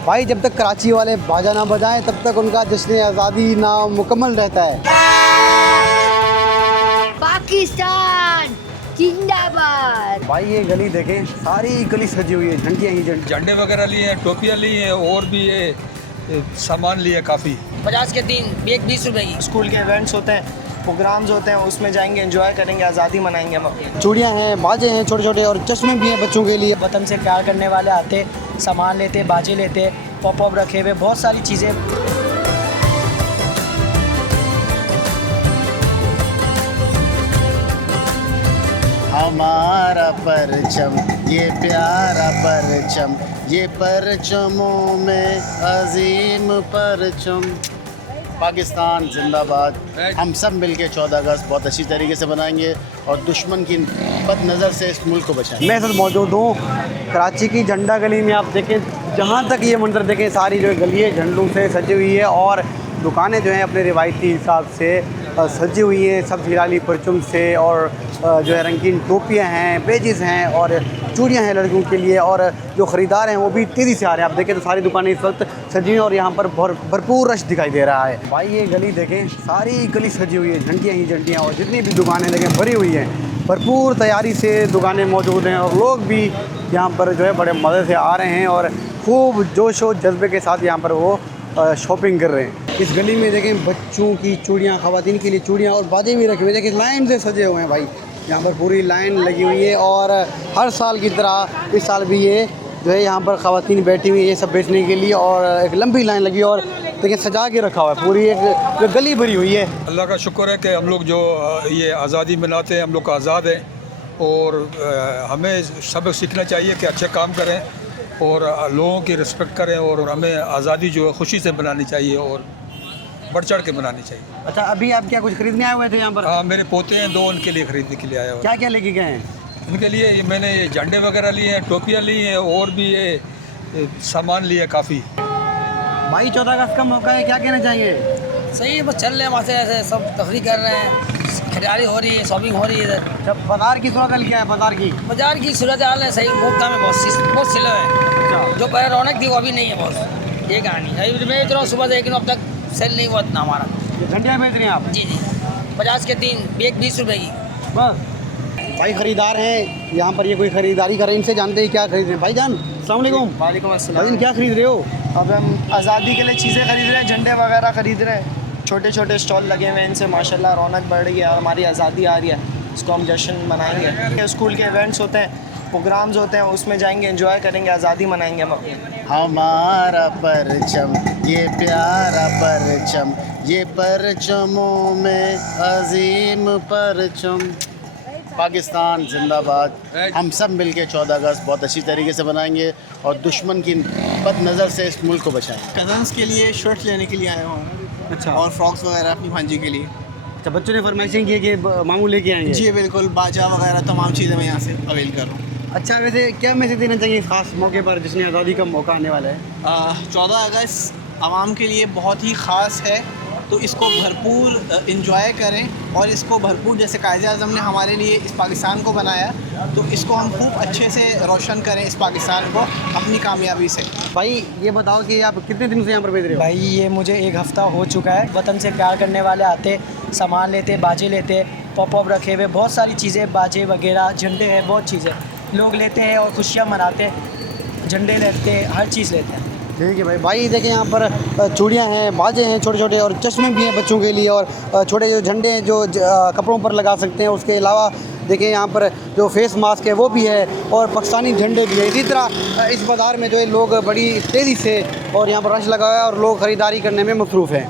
भाई जब तक कराची वाले बाजा ना बजाएं तब तक उनका जश्न आज़ादी ना मुकम्मल रहता है। पाकिस्तान जिंदाबाद। भाई ये गली देखें, सारी गली सजी हुई है, झंडियाँ ही झंडे वगैरह लिए हैं, टोपियाँ ली हैं और भी ये सामान लिए काफ़ी। 50 के 3 एक 20 रुपए की। स्कूल के इवेंट्स होते हैं, प्रोग्राम्स होते हैं, उसमें जाएंगे, एंजॉय करेंगे, आज़ादी मनाएंगे हम। चूड़ियाँ हैं, बाजे हैं छोटे छोटे और चश्मे भी हैं बच्चों के लिए। वतन से प्यार करने वाले आते, सामान लेते, बाजे लेते, पॉप अप रखे हुए, बहुत सारी चीज़ें। हमारा परचम ये प्यारा परचम, ये परचमों में अजीम परचम। पाकिस्तान जिंदाबाद। हम सब मिलके 14 अगस्त बहुत अच्छी तरीके से बनाएंगे और दुश्मन की बद नज़र से इस मुल्क को बचाएंगे। मैं सर मौजूद हूँ कराची की झंडा गली में। आप देखें, जहाँ तक ये मंजर देखें, सारी जो गली है झंडों से सजी हुई है और दुकानें जो हैं अपने रिवायती हिसाब से सजी हुई हैं, सब हिलाली परचम से, और जो है रंगीन टोपियाँ हैं, बेजिस हैं और चूड़ियाँ हैं लड़कियों के लिए, और जो ख़रीदार हैं वो भी तेज़ी से आ रहे हैं। आप देखें तो सारी दुकानें इस वक्त सजी हुई हैं और यहाँ पर भरपूर रश दिखाई दे रहा है। भाई ये गली देखें, सारी गली सजी हुई है, झंडियाँ ही झंडियाँ, और जितनी भी दुकानें देखें भरी हुई हैं, भरपूर तैयारी से दुकानें मौजूद हैं और लोग भी यहाँ पर जो है बड़े मज़े से आ रहे हैं और खूब जोश व जज्बे के साथ यहाँ पर वो शॉपिंग कर रहे हैं। इस गली में देखें बच्चों की चूड़ियाँ, ख़वातीन के लिए चूड़ियाँ और बाजे भी रखे हुए, देखें लाइन से सजे हुए हैं भाई। यहाँ पर पूरी लाइन लगी हुई है और हर साल की तरह इस साल भी ये जो है यहाँ पर ख़वातीन बैठी हुई है ये सब बेचने के लिए, और एक लंबी लाइन लगी है और देखिए सजा के रखा हुआ है, पूरी एक जो गली भरी हुई है। अल्लाह का शुक्र है कि हम लोग जो ये आज़ादी मनाते हैं, हम लोग आज़ाद हैं और हमें सबक सीखना चाहिए कि अच्छे काम करें और लोगों की रिस्पेक्ट करें और हमें आज़ादी जो है खुशी से बनानी चाहिए और बढ़ चढ़ के बनानी चाहिए। अच्छा, अभी आप क्या कुछ खरीदने आए हुए थे यहाँ पर? हाँ, मेरे पोते हैं 2, उनके लिए ख़रीदने के लिए आया हुआ। क्या क्या लेके गए हैं? उनके लिए ये मैंने ये झंडे वगैरह लिए हैं, टोपियाँ ली हैं और भी ये सामान लिए काफ़ी। भाई 14 अगस्त का मौका है, क्या कहना चाहिए? सही है, बस चल रहे हैं वहाँ से, ऐसे सब तफरी कर रहे हैं, खरीदारी हो रही है, शॉपिंग हो रही है इधर। जब बाजार की सूरत हाल क्या है? बाजार की सूरत हाल है सही, बहुत कम है, बहुत स्लो है। जो पहले रौनक थी वो अभी नहीं है बॉस, ये कहानी है। अभी मैं इतना सुबह से लेकिन अब तक सेल नहीं हुआ इतना हमारा। झंडियाँ बेच रहे हैं आप? जी 50 के 3 एक 20 रुपए की। बस भाई ख़रीदार हैं यहाँ पर, ये कोई ख़रीदारी कर रहे हैं, इनसे जानते हैं क्या खरीद रहे हैं। भाई जान अस्सलाम वालेकुम। वालेकुम अस्सलाम। भाई क्या खरीद रहे हो? अब हम आज़ादी के लिए चीज़ें खरीद रहे हैं, झंडे वगैरह खरीद रहे हैं, छोटे छोटे स्टॉल लगे हुए हैं, इनसे माशाल्लाह रौनक बढ़ रही है और हमारी आज़ादी आ रही है, इसको हम जश्न मनाएंगे। स्कूल के इवेंट्स होते हैं, प्रोग्राम्स होते हैं, उसमें जाएंगे, एंजॉय करेंगे, आज़ादी मनाएंगे हम। हमारा परचम ये प्यारा परचम, ये परचमों में अजीम परचम। पाकिस्तान जिंदाबाद। हम सब मिलके 14 अगस्त बहुत अच्छी तरीके से बनाएंगे और दुश्मन की बद नज़र से इस मुल्क को बचाएंगे। कज़न्स के लिए शर्ट लेने के लिए आया हूँ। अच्छा, और फ्रॉक्स वगैरह अपनी भांजी के लिए। अच्छा, बच्चों ने फरमाइशें की कि मामू लेके आएंगे? जी बिल्कुल, बाजा वगैरह तमाम चीज़ें मैं यहाँ से अवेल कर रहा हूँ। अच्छा, वैसे क्या मैसेज देना चाहिए इस खास मौके पर जिसने आज़ादी का मौका आने वाला है? 14 अगस्त आवाम के लिए बहुत ही ख़ास है, तो इसको भरपूर इंजॉय करें और इसको भरपूर, जैसे कायद-ए-आज़म ने हमारे लिए इस पाकिस्तान को बनाया, तो इसको हम खूब अच्छे से रोशन करें इस पाकिस्तान को अपनी कामयाबी से। भाई ये बताओ कि आप कितने दिन से यहाँ पर बेच रहे हो? भाई ये मुझे 1 हफ़्ता हो चुका है। वतन से प्यार करने वाले आते, सामान लेते, बाजे लेते, पॉप अप रखे हुए, बहुत सारी चीज़ें, बाजे वगैरह, झंडे हैं, बहुत चीज़ें लोग लेते हैं और खुशियाँ मनाते, झंडे लेते, हर चीज़ लेते हैं। ठीक है भाई। भाई देखें यहाँ पर चूड़ियाँ हैं, बाजे हैं छोटे छोटे और चश्मे भी हैं बच्चों के लिए, और छोटे जो झंडे हैं जो कपड़ों पर लगा सकते हैं। उसके अलावा देखें यहाँ पर जो फेस मास्क है वो भी है और पाकिस्तानी झंडे भी है। इसी तरह इस बाज़ार में जो है लोग बड़ी तेज़ी से और यहाँ पर रश लगा हुआ है और लोग ख़रीदारी करने में मसरूफ़ हैं।